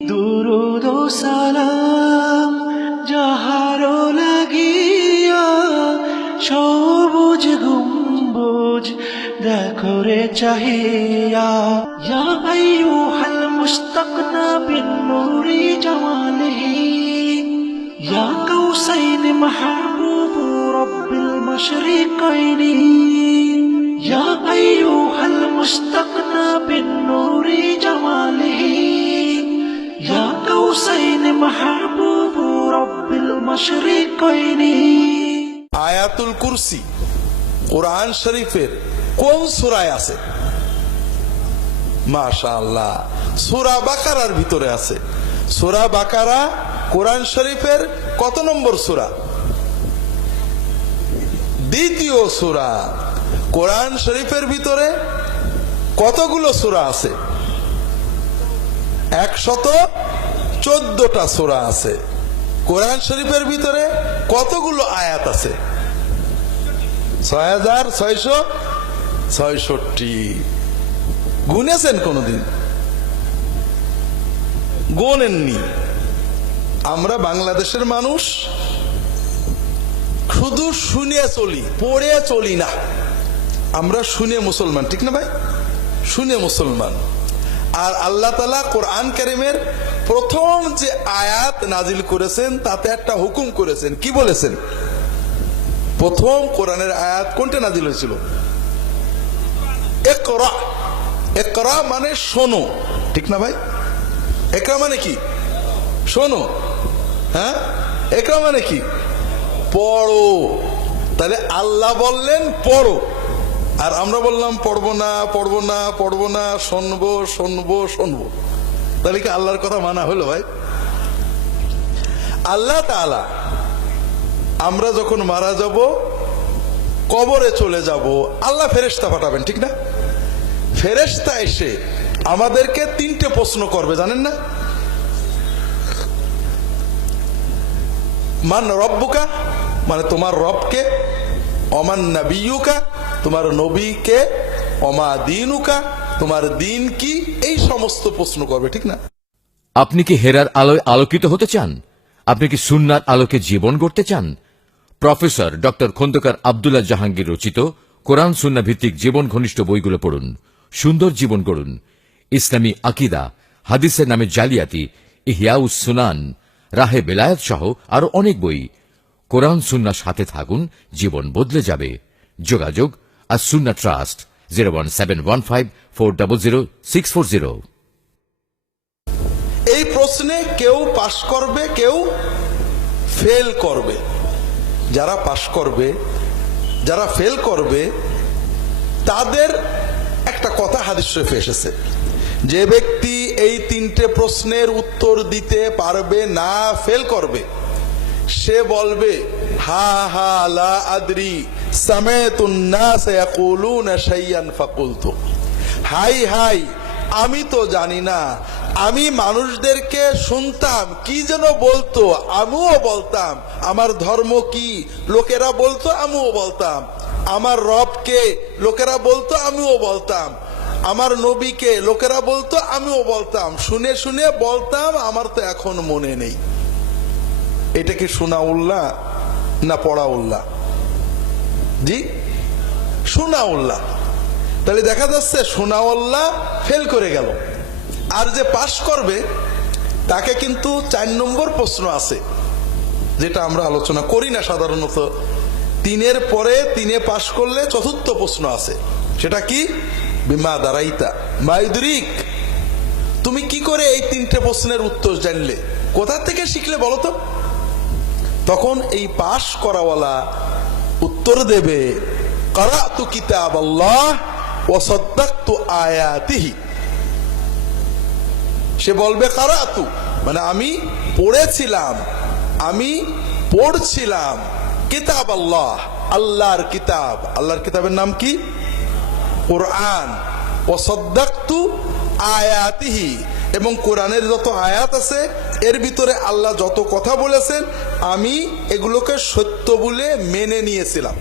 দুরুদ ও সালাম যাহারো লাগিয়া, সবুজ গম্বুজ দেখো রে চাহিয়া। ইয়া আইয়ুহাল মুস্তাকনা বিন নূরি জামালিহি, ইয়া কাউসাইন মাহবুবু রাব্বিল মাশরিকাইনি। ইয়া আইয়ুহাল মুস্তাকনা বিন নূরি জামালিহি, ইয়া কাউসাইন মাহবুবু রাব্বিল মাশরিকাইনি। আয়াতুল কুরসি কোরআন শরীফের কোন সূরায় আছে? মাশাআল্লাহ, সূরা বাকারার ভিতরে আছে। সূরা বাকারা কোরআন শরীফের কত নম্বর সূরা? দ্বিতীয় সূরা। কোরআন শরীফের ভিতরে কতগুলো সূরা আছে? 114টা সূরা আছে। কোরআন শরীফের ভিতরে কতগুলো আয়াত আছে? 6666। গুনেছেন কোনদিন? গোনেননি। আমরা বাংলাদেশের মানুষ শুধু শুনে চলি, পড়ে চলি না। আমরা শুনে মুসলমান, ঠিক না ভাই? শুনে মুসলমান। আর আল্লাহ তাআলা কোরআন কারীমের প্রথম যে আয়াত নাজিল করেছেন তাতে একটা হুকুম করেছেন। কি বলেছেন? প্রথম কোরআনের আয়াত কোনটা নাজিল হয়েছিল? ইকরা। ইকরা মানে শোনো, ঠিক না ভাই? ইকরা মানে কি? শোনো। হ্যাঁ, ইকরা মানে কি? পড়ো। তাহলে আল্লাহ বললেন পড়ো, আর আমরা বললাম পড়বো না, পড়বো না, পড়বো না, শুনবো শুনবো শুনবো। তাহলে কি আল্লাহর কথা মানা হলো ভাই? আল্লাহ তাআলা আমরা যখন মারা যাব, কবরে চলে যাব, আল্লাহ ফেরেশতা পাঠাবেন, ঠিক না? ফেরেশতা এসে আমাদেরকে 3টে প্রশ্ন করবে, জানেন না? মান রব্বুকা মানে তোমার রবকে, অমান নাবিয়ুকা তোমার নবীকে, অমা দীনুকা তোমার দিন কি, এই সমস্ত প্রশ্ন করবে, ঠিক না? আপনি কি হেরার আলোয় আলোকিত হতে চান? আপনি কি সুন্নার আলোকে জীবন গড়তে চান? প্রফেসর ডক্টর খন্দকার আব্দুল্লাহ জাহাঙ্গীর রচিত কোরআন সুন্নাহ ভিত্তিক জীবন ঘনিষ্ঠ বইগুলো পড়ুন, সুন্দর জীবন গড়ুন। ইসলামী আকিদা, হাদিসের নামে জালিয়াতি, ইহয়াউস সুনান, রাহে বেলায়েত সহ আরো অনেক বই। কোরআন সুন্নাহর সাথে থাকুন, জীবন বদলে যাবে। যোগাযোগ আর সুন্নাহ ট্রাস্ট 01715400640। এই প্রশ্নে কেউ পাশ করবে, কেউ ফেল করবে। যারা পাশ করবে, যারা ফেল করবে, তাদের একটা কথা হাদিস শরীফে এসেছে, যে ব্যক্তি এই 3টে প্রশ্নের উত্তর দিতে পারবে না, ফেল করবে, সে বলবে হা হা লা আদরি সামাতুন নাস ইয়াকুলুনা শাইয়ান ফাকুলতু। হাই হাই, আমি তো জানি না, আমি মানুষদেরকে শুনতাম কি যেন বলতো, আমিও বলতাম। আমার ধর্ম কি লোকেরা বলতো, আমিও বলতাম। আমার রবকে লোকেরা বলতো, আমিও বলতাম। আমার নবীকে লোকেরা বলতো, আমিও বলতাম। শুনে শুনে বলতাম, আমার তো এখন মনে নেই। এটা কি শোনা উল্লাহ না পড়া উল্লাহ? জি, শোনা উল্লাহ। তাহলে দেখা যাচ্ছে শোনা উল্লাহ ফেল করে গেল। আর যে পাশ করবে তাকে কিন্তু 4 নম্বর প্রশ্ন আছে, যেটা আমরা আলোচনা করি না সাধারণত। 3-এর পরে 3-এ পাশ করলে 4র্থ প্রশ্ন আছে, সেটা কি? বিমা দারাইতা মাইদরিক, তুমি কি করে এই 3টে প্রশ্নের উত্তর জানলে, কোথা থেকে শিখলে বলো তো? তখন এই পাশ করাওয়ালা উত্তর দেবে কারাতু কিতাবাল্লাহ ওয়া সাদ্দাকতু আয়াতিহি। সে বলবে কারাতু মানে আমি পড়েছিলাম, আমি পড়ছিলাম, কিতাব আল্লাহ, আল্লাহর কিতাব। আল্লাহর কিতাবের নাম কি? কোরআন। ওয়া সাদ্দাকতু আয়াতিহি, এবং কোরআনের যত আয়াত আছে এর ভিতরে আল্লাহ যত কথা বলেছেন আমি এগুলোকে সত্য বলে মেনে নিয়েছিলাম।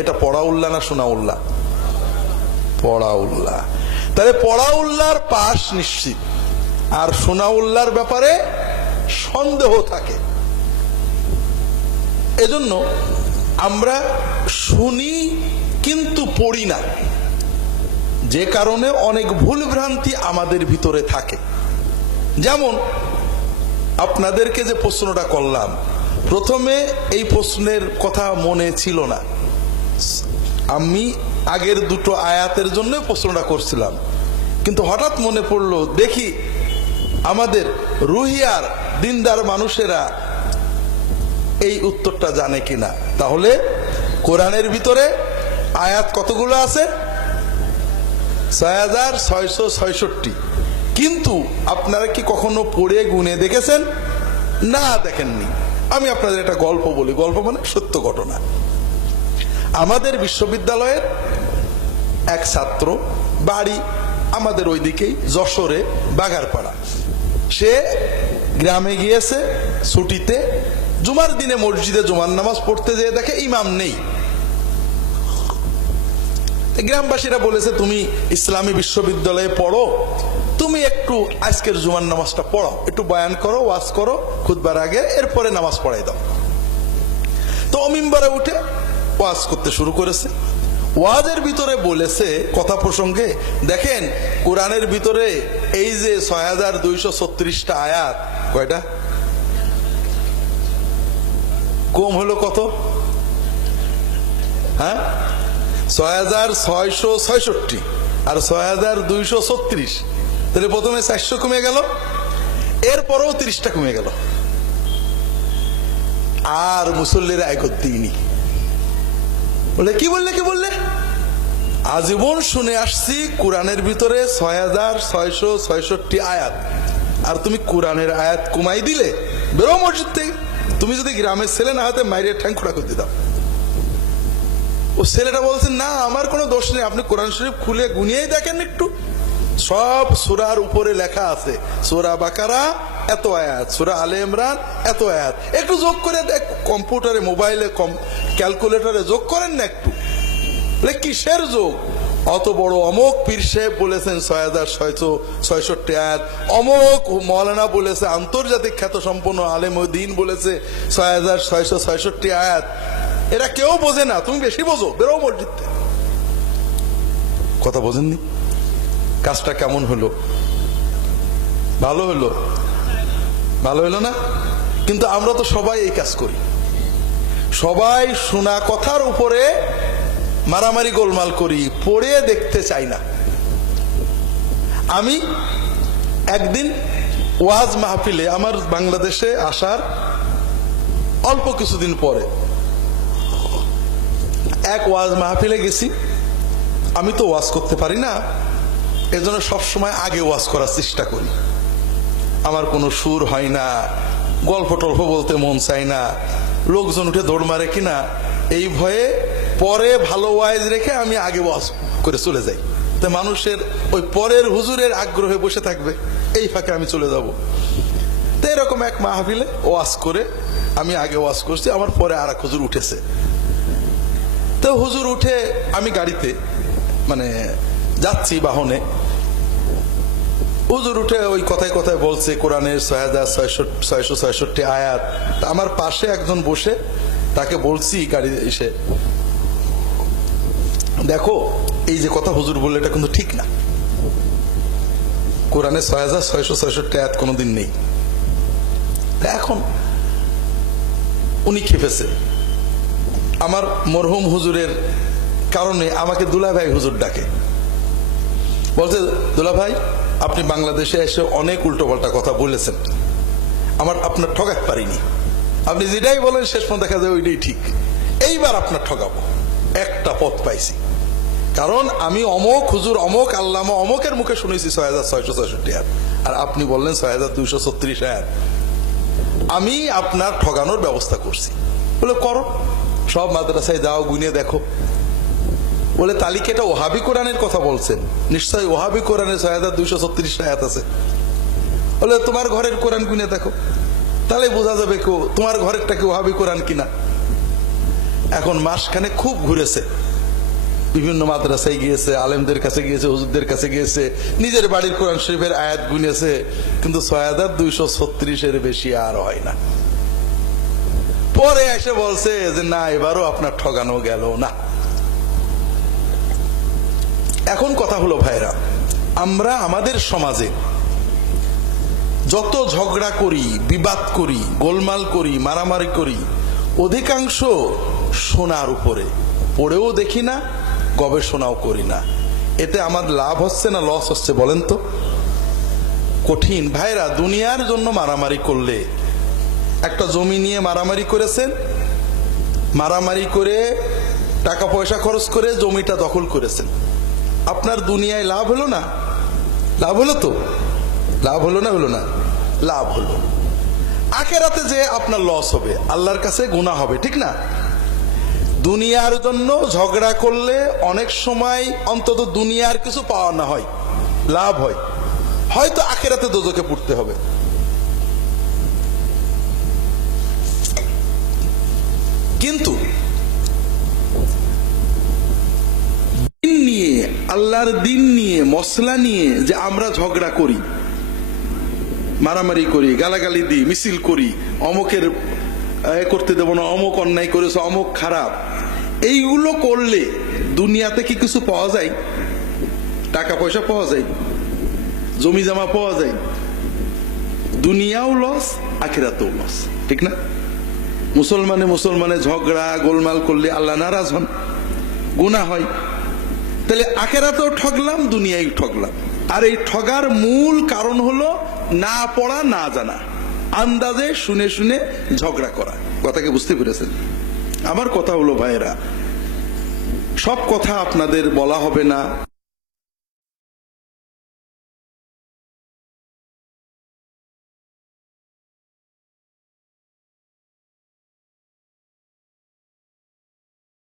এটা পড়া উল্লাহ না শোনা উল্লাহ? পড়া উল্লাহ। তাহলে পড়া উল্লাহর পাশ নিশ্চিত। আর সুনাউল্লাহর ব্যাপারে সন্দেহ থাকে। এজন্য আমরা শুনি কিন্তু পড়ি না, যে কারণে অনেক ভুল ভ্রান্তি আমাদের ভিতরে থাকে। যেমন আপনাদেরকে যে প্রশ্নটা করলাম, প্রথমে এই প্রশ্নের কথা মনে ছিল না, আমি আগের দুটো আয়াতের জন্য প্রশ্নটা করছিলাম, কিন্তু হঠাৎ মনে পড়লো দেখি আমাদের রুহিয়ার দিনদার মানুষেরা এই উত্তরটা জানে কিনা। তাহলে কোরআনের ভিতরে আয়াত কতগুলো আছে? ৬৬৬৬। কিন্তু আপনারা কি কখনো পড়ে গুনে দেখেছেন? না, দেখেননি। আমি আপনাদের একটা গল্প বলি, গল্প মানে সত্য ঘটনা। আমাদের বিশ্ববিদ্যালয়ের এক ছাত্র, বাড়ি আমাদের ওইদিকেই যশোরে বাগারপাড়া, সে গ্রামে গিয়েছে ছুটিতে, জুমার দিনে মসজিদে জুমার নামাজ পড়তে যেয়ে দেখে ইমাম নেই। গ্রামবাসীরা বলেছে তুমি ইসলামী বিশ্ববিদ্যালয়ে পড়ো, তুমি একটু আজকের জুমার নামাজটা পড়াও, একটু বয়ান করো, ওয়াজ করো খুতবার আগে, এরপরে নামাজ পড়াই দাও। তো মিম্বারে উঠে ওয়াজ করতে শুরু করেছে। ওয়াজের ভিতরে বলেছে কথা প্রসঙ্গে, দেখেন কোরআনের ভিতরে এই যে ৬২৩৬টা আয়াত, কয়টা কম হলো? কত? হ্যাঁ, ৬৬৬৬ আর ৬২৩৬। তাহলে প্রথমে ৪০০ কমে গেল, এরপরেও ৩০টা কমে গেল, আর মুসল্লিরা একত্রিনি। বলে কি বললে? আজীবন শুনে আসছি কোরআনের ভিতরে ৬৬৬৬ আয়াত, আর তুমি কোরআনের আয়াত কমাই দিলে। বেরো মসজিদ থেকে। তুমি যদি গ্রামের ছেলে না হাতে মাইরের ঠ্যাং খোঁড়া করে দিতাম। ও ছেলেটা বলছে না, আমার কোনো দোষ নেই, আপনি কোরআন শরীফ খুলে গুনিয়েই দেখেন একটু, সব সূরার উপরে লেখা আছে, সূরা বাকারা এত আয়াত, সূরা আলে ইমরান এত আয়াত, একটু যোগ করে কম্পিউটারে, মোবাইলে, ক্যালকুলেটরে যোগ করেন না একটু। কিসের যোগ? অত বড় অমোক পীর সাহেব বলেছেন ৬৬৬৬ আয়াত, অমোক মৌলানা বলেছে, আন্তর্জাতিক খ্যাত সম্পন্ন আলেমউদ্দিন বলেছে ৬৬৬৬ আয়াত। এরা কেউ বোঝে না, তুমি বেশি বোঝো, বেরো মসজিদ থেকে। কথা বোঝেননি? কাজটা কেমন হলো? ভালো হলো? ভালো হলো না? কিন্তু আমরা তো সবাই এই কাজ করি, সবাই শোনা কথার উপরে মারামারি গোলমাল করি, পড়ে দেখতে চাই না। আমি একদিন ওয়াজ মাহফিলে, আমার বাংলাদেশে আসার অল্প কিছুদিন পরে এক ওয়াজ মাহফিলে গেছি। আমি তো ওয়াজ করতে পারি না, এজন্য সবসময় আগে ওয়াজ করার চেষ্টা করি। আমার কোনো সুর হয় না, গল্প টল্প বলতে মন চাই না, লোকজন উঠে দৌড় মারে কিনা এই ভয়ে পরে ভালো ওয়াজ রেখে আমি আগে ওয়াজ করে চলে যাই। তো মানুষের ওই পরের হুজুরের আগ্রহে বসে থাকবে, এই ফাঁকে আমি চলে যাব। তো এরকম এক মাহফিলে ওয়াজ করে আমি আগে ওয়াজ করছি, আমার পরে আর এক হুজুর উঠেছে। তো হুজুর উঠে আমি গাড়িতে মানে যাচ্ছি বাহনে, হুজুর উঠে ওই কথায় কথায় বলছে কোরআনের ৬৬৬৬ আয়াত। আমার পাশে একজন বসে, তাকে বলছি গাড়ি এসে, দেখো এই যে কথা হুজুর বললে এটা কিন্তু ঠিক না, কোরআনে ৬৬৬৬ আয়াত কোনোদিন নেই। এখন উনি খেপেছে। আমার মরহুম হুজুরের কারণে আমাকে দুলা ভাই হুজুর ডাকে, বলছে দুলা ভাই আপনি বাংলাদেশে এসে অনেক উল্টোপাল্টা কথা বলেছেন, আপনার ঠকাতে পারিনি, আপনি যেটাই বলেন শেষ পর্যন্ত দেখা যায় ওইটাই ঠিক, এইবার আপনার ঠকাবো, একটা পথ পাইছি। কারণ আমি অমোক হুজুর, অমোক আল্লামা, অমোকের মুখে শুনেছি ৬৬৬৬ আয়াত, আর আপনি বললেন ৬২৩৬ আয়াত। আমি আপনার ঠকানোর ব্যবস্থা করছি। বলে করো, সব মাদ্রাসায় যাও, গুনিয়ে দেখো। বলে তালিকাটা ওহাবি কোরআনের কথা বলছেন, নিশ্চয়ই ওহাবি কোরআনে ৬২৩৬ আয়াত আছে। বলে তোমার ঘরের কোরআন গুনিয়ে দেখো, তাহলে বোঝা যাবে কেউ তোমার ঘরেরটা কি ওহাবি কোরআন কিনা। এখন মাসখানে খুব ঘুরেছে, বিভিন্ন মাদ্রাসায় গিয়েছে, আলেমদের কাছে গিয়েছে, হুজুরদের কাছে গিয়েছে, নিজের বাড়ির কোরআন শরীফের আয়াত গুনেছে, কিন্তু ৬,২৩৬ বেশি আর হয় না। পরে এসে বলছে যে না, এবারও আপনার ঠগানো গেল না। এখন কথা হলো ভাইরা, আমরা আমাদের সমাজে যত ঝগড়া করি, বিবাদ করি, গোলমাল করি, মারামারি করি, অধিকাংশ শোনার উপরে, পড়েও দেখি না, গবেষণাও করি না। এতে আমার লাভ হচ্ছে না লস হচ্ছে বলেন তো? কঠিন ভাইরা। দুনিয়ার জন্য মারামারি করলে, একটা জমি নিয়ে মারামারি করেছেন, মারামারি করে টাকা পয়সা খরচ করে জমিটা দখল করেছেন, আপনার দুনিয়ায় লাভ হলো না? লাভ হলো তো? লাভ হলো না? হলো না? লাভ হলো। আখেরাতে যে আপনার লস হবে, আল্লাহর কাছে গুনাহ হবে, ঠিক না? দুনিয়ার জন্য ঝগড়া করলে অনেক সময় অন্তত দুনিয়ার কিছু পাওয়া না হয়, লাভ হয়, হয়তো আখেরাতে দোজখে পড়তে হবে। কিন্তু দিন নিয়ে, আল্লাহর দিন নিয়ে, মসলা নিয়ে যে আমরা ঝগড়া করি, মারামারি করি, গালাগালি দিই, মিছিল করি, অমুকের করতে দেব না, অমুক অন্যায় করেছে, অমুক খারাপ, এইগুলো করলে দুনিয়াতে কি কিছু পাওয়া যায়? টাকা পয়সা পাওয়া যায়, জমি জমা পাওয়া যায়, দুনিয়াও লস, আখিরাতেও লস, ঠিক না? মুসলমানে ঝগড়া গোলমাল করলে আল্লাহ নারাজ হন, গুনাহ হয়। তাহলে আখিরাতেও ঠগলাম, দুনিয়ায় ঠগলাম। আর এই ঠগার মূল কারণ হলো না পড়া, না জানা, আন্দাজে শুনে শুনে ঝগড়া করা। কথাকে বুঝতে পেরেছেন? আমার কথা হলো ভাইয়েরা, সব কথা আপনাদের বলা হবে না।